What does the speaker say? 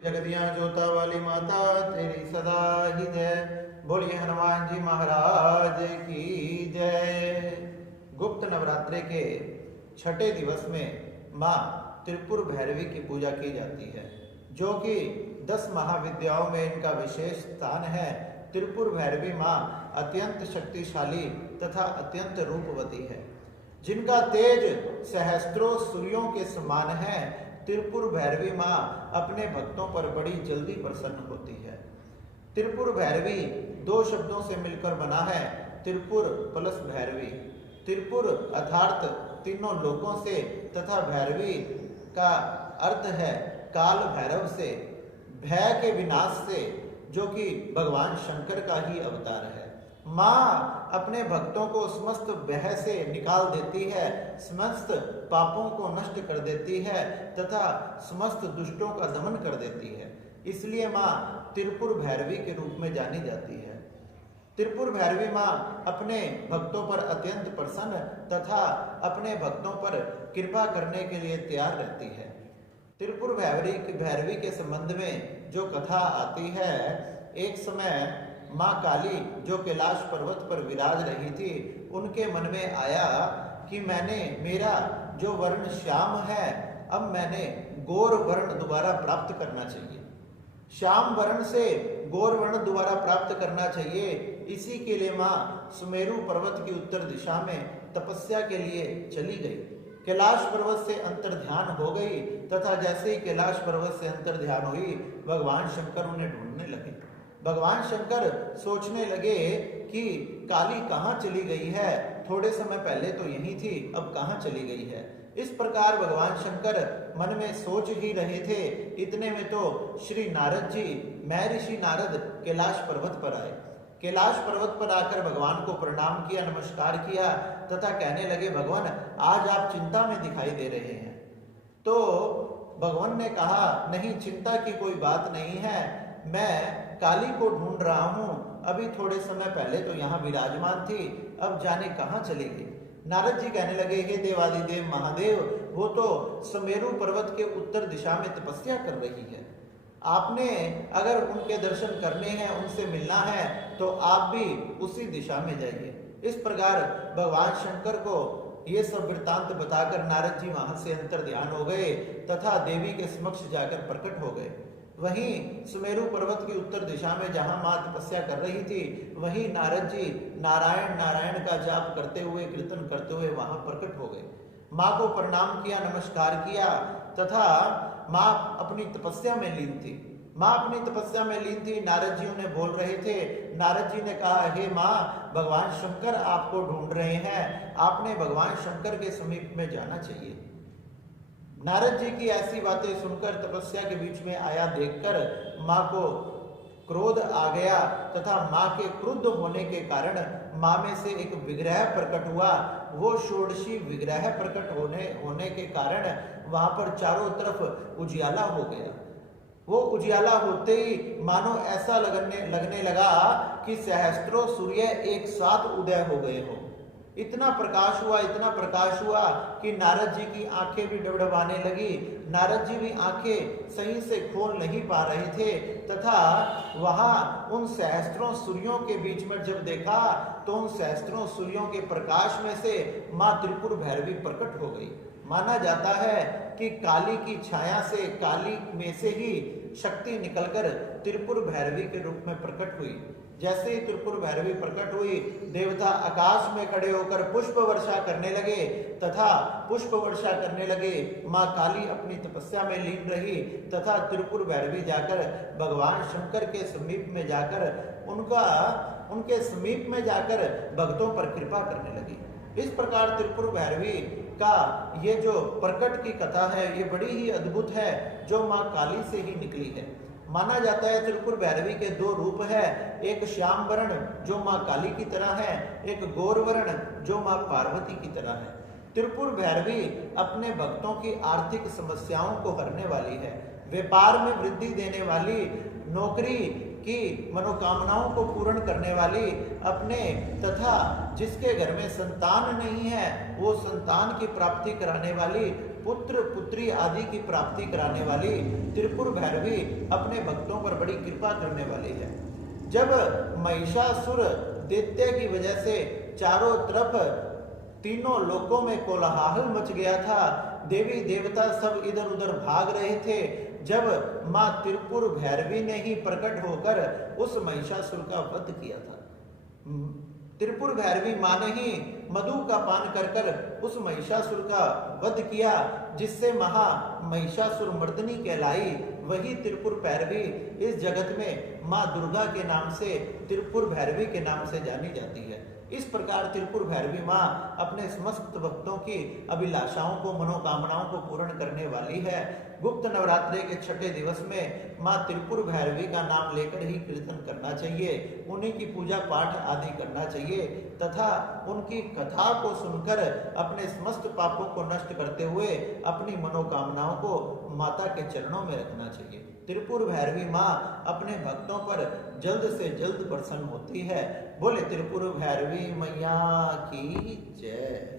जगतियां जोता वाली माता तेरी सदा ही जय। बोलिए हनुमान जी महाराज की जय। गुप्त नवरात्रे के छठे दिवस में माँ त्रिपुर भैरवी की पूजा की जाती है, जो कि 10 महाविद्याओं में इनका विशेष स्थान है। त्रिपुर भैरवी माँ अत्यंत शक्तिशाली तथा अत्यंत रूपवती है, जिनका तेज सहस्त्रों सूर्यों के समान है। त्रिपुर भैरवी माँ अपने भक्तों पर बड़ी जल्दी प्रसन्न होती है। त्रिपुर भैरवी 2 शब्दों से मिलकर बना है, त्रिपुर प्लस भैरवी। त्रिपुर अर्थात तीनों लोकों से तथा भैरवी का अर्थ है काल भैरव से, भय के विनाश से, जो कि भगवान शंकर का ही अवतार है। माँ अपने भक्तों को समस्त भय से निकाल देती है, समस्त पापों को नष्ट कर देती है तथा समस्त दुष्टों का दमन कर देती है। इसलिए माँ त्रिपुर भैरवी के रूप में जानी जाती है। त्रिपुर भैरवी माँ अपने भक्तों पर अत्यंत प्रसन्न तथा अपने भक्तों पर कृपा करने के लिए तैयार रहती है। त्रिपुर भैरवी के संबंध में जो कथा आती है, एक समय माँ काली जो कैलाश पर्वत पर विराज रही थी, उनके मन में आया कि मेरा जो वर्ण श्याम है, अब मैंने गौर वर्ण दोबारा प्राप्त करना चाहिए। श्याम वर्ण से गौर वर्ण दोबारा प्राप्त करना चाहिए। इसी के लिए माँ सुमेरु पर्वत की उत्तर दिशा में तपस्या के लिए चली गई। कैलाश पर्वत से अंतर्ध्यान हो गई तथा जैसे ही कैलाश पर्वत से अंतर्ध्यान हुई, भगवान शंकर उन्हें ढूंढने लगे। भगवान शंकर सोचने लगे कि काली कहाँ चली गई है, थोड़े समय पहले तो यही थी, अब कहाँ चली गई है। इस प्रकार भगवान शंकर मन में सोच ही रहे थे। इतने में तो श्री नारद जी, मैं ऋषि नारद कैलाश पर्वत पर आए। कैलाश पर्वत पर आकर भगवान को प्रणाम किया, नमस्कार किया तथा कहने लगे, भगवान आज आप चिंता में दिखाई दे रहे हैं। तो भगवान ने कहा, नहीं, चिंता की कोई बात नहीं है, मैं काली को ढूंढ रहा हूँ। अभी थोड़े समय पहले तो यहाँ विराजमान थी, अब जाने कहाँ चली गई। नारद जी कहने लगे, हे देवादिदेव महादेव, वो तो सुमेरु पर्वत के उत्तर दिशा में तपस्या कर रही है। आपने अगर उनके दर्शन करने हैं, उनसे मिलना है, तो आप भी उसी दिशा में जाइए। इस प्रकार भगवान शंकर को ये सब वृत्तांत बताकर नारद जी वहां से अंतर्ध्यान हो गए तथा देवी के समक्ष जाकर प्रकट हो गए। वहीं सुमेरु पर्वत की उत्तर दिशा में जहां मां तपस्या कर रही थी, वहीं नारद जी नारायण नारायण का जाप करते हुए, कीर्तन करते हुए वहां प्रकट हो गए। मां को प्रणाम किया, नमस्कार किया तथा मां अपनी तपस्या में लीन थी। मां अपनी तपस्या में लीन थी, नारद जी उन्हें बोल रहे थे। नारद जी ने कहा, हे मां, भगवान शंकर आपको ढूंढ रहे हैं, आपने भगवान शंकर के समीप में जाना चाहिए। नारद जी की ऐसी बातें सुनकर, तपस्या के बीच में आया देखकर माँ को क्रोध आ गया तथा माँ के क्रुद्ध होने के कारण माँ में से एक विग्रह प्रकट हुआ। वो षोडशी विग्रह प्रकट होने के कारण वहां पर चारों तरफ उजियाला हो गया। वो उजियाला होते ही मानो ऐसा लगने लगा कि सहस्त्रों सूर्य एक साथ उदय हो गए हो। इतना प्रकाश हुआ कि नारद जी की आंखें भी डबडबाने लगी। नारद जी भी आंखें सही से खोल नहीं पा रहे थे तथा वहां उन सहस्त्रों सूर्यों के बीच में जब देखा तो उन सहस्त्रों सूर्यों के प्रकाश में से मां त्रिपुर भैरवी प्रकट हो गई। माना जाता है कि काली की छाया से, काली में से ही शक्ति निकलकर त्रिपुर भैरवी के रूप में प्रकट हुई। जैसे ही त्रिपुर भैरवी प्रकट हुई, देवता आकाश में खड़े होकर पुष्प वर्षा करने लगे तथा पुष्प वर्षा करने लगे। माँ काली अपनी तपस्या में लीन रही तथा त्रिपुर भैरवी जाकर भगवान शंकर के समीप में जाकर उनके समीप में जाकर भक्तों पर कृपा करने लगी। इस प्रकार त्रिपुर भैरवी का ये जो प्रकट की कथा है, ये बड़ी ही अद्भुत है, जो माँ काली से ही निकली है। माना जाता है त्रिपुर भैरवी के 2 रूप है, एक श्याम वर्ण जो माँ काली की तरह है, एक गौर वर्ण जो माँ पार्वती की तरह है। त्रिपुर भैरवी अपने भक्तों की आर्थिक समस्याओं को हरने वाली है, व्यापार में वृद्धि देने वाली, नौकरी की मनोकामनाओं को पूर्ण करने वाली, अपने तथा जिसके घर में संतान नहीं है वो संतान की प्राप्ति कराने वाली, पुत्र पुत्री आदि की प्राप्ति कराने वाली त्रिपुर भैरवी अपने भक्तों पर बड़ी कृपा करने वाली है। जब महिषासुर दैत्य की वजह से चारों तरफ तीनों लोकों में कोलाहल मच गया था, देवी देवता सब इधर उधर भाग रहे थे, जब मां त्रिपुर भैरवी ने ही प्रकट होकर उस महिषासुर का वध किया था। त्रिपुर भैरवी मां ने ही मधु का पान कर कर उस महिषासुर का वध किया, जिससे महा महिषासुर मर्दनी कहलाई। वही त्रिपुर भैरवी इस जगत में मां दुर्गा के नाम से, त्रिपुर भैरवी के नाम से जानी जाती है। इस प्रकार त्रिपुर भैरवी मां अपने समस्त भक्तों की अभिलाषाओं को, मनोकामनाओं को पूर्ण करने वाली है। गुप्त नवरात्रि के छठे दिवस में मां त्रिपुर भैरवी का नाम लेकर ही कीर्तन करना चाहिए, उन्हीं की पूजा पाठ आदि करना चाहिए तथा उनकी कथा को सुनकर अपने समस्त पापों को नष्ट करते हुए अपनी मनोकामनाओं को माता के चरणों में रखना चाहिए। त्रिपुर भैरवी मां अपने भक्तों पर जल्द से जल्द प्रसन्न होती है। बोले त्रिपुर भैरवी मैया की जय।